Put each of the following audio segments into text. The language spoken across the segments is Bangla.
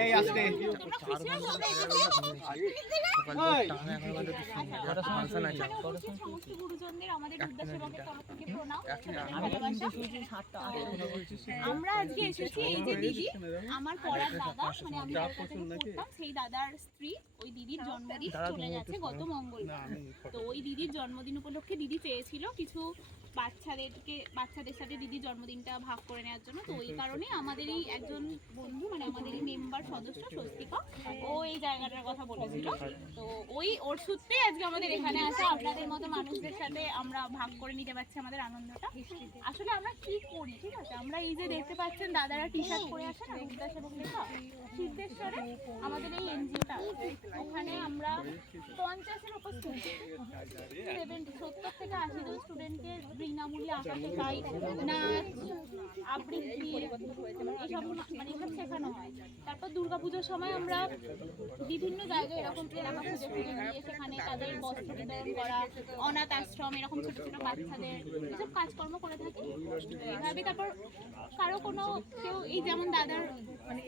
এই আস্তে আমরা আজকে এসেছি এই যে দিদি আমার পড়ার দাদা মানে আমি যার কাছে পড়তাম সেই দাদার স্ত্রী ওই দিদির জন্মদিন চলে গেছে গত মঙ্গলবার। তো ওই দিদির জন্মদিন উপলক্ষে দিদি চেয়েছিল কিছু বাচ্চাদের সাথে দিদির জন্মদিনটা ভাগ করে নেওয়ার জন্য। তো ওই কারণে আমাদেরই একজন বন্ধু মানে আমাদেরই মেম্বার সদস্য স্বস্তিকা ও এই জায়গাটার কথা বলেছিল। তো ওর সূত্রে আজকে আমাদের এখানে আসা আপনাদের মতো মানুষদের সাথে আমরা ভাগ করে নিতে পারছি আমাদের আনন্দটা। আসলে আমরা কি করি ঠিক আছে, আমরা এই যে দেখতে পাচ্ছেন দাদারা টি শার্ট পরে আসে না রবিদাস এবং লেখা সিদ্ধেশ্বরে আমাদের এই এনজিওটা ওখানে আমরা 50-এর উপর স্টুডেন্ট 70 থেকে 80 জন স্টুডেন্টকে বিনামূল্যে আঁকা শেখাই, নাচ আবৃত্তি এসব মানে এসব শেখানো হয়। তারপর দুর্গাপুজোর সময় আমরা বিভিন্ন জায়গায় এরকম এলাকা পুজো নিয়ে সেখানে তাদের বস্ত্র বিতরণ করা, অনাথ আশ্রম এরকম ছোট ছোট বাচ্চাদের এসব কাজকর্ম করে থাকি এইভাবে। তারপর কারো কোনো কেউ এই যেমন দাদার মানে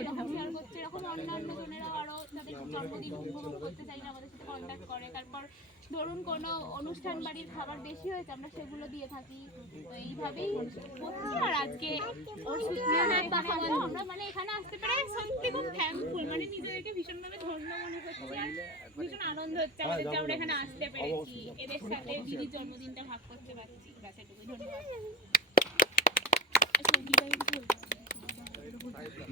এরকম শেয়ার করছে এরকম অন্যান্য জনেরাও আরও তাদের জন্মদিন উপভোগ করতে চাইলে আমাদের সাথে কন্ট্যাক্ট করে। তারপর ধরুন কোনো অনুষ্ঠান বাড়ির খাবার বেশি হয়েছে আমরা সেগুলো দিয়ে থাকি। তো এইভাবেই হচ্ছে। আর আজকে ওর সূত্রে আমরা মানে এখানে আসতে পেরে সত্যি খুব থ্যাঙ্কফুল, মানে নিজেদেরকে ভীষণভাবে ধন্য মনে করছি আর ভীষণ আনন্দ হচ্ছে আমাদের যে আমরা এখানে আসতে পেরেছি, এদের সাথে দিদির জন্মদিনটা ভাগ করতে পারছি। ধন্যবাদ।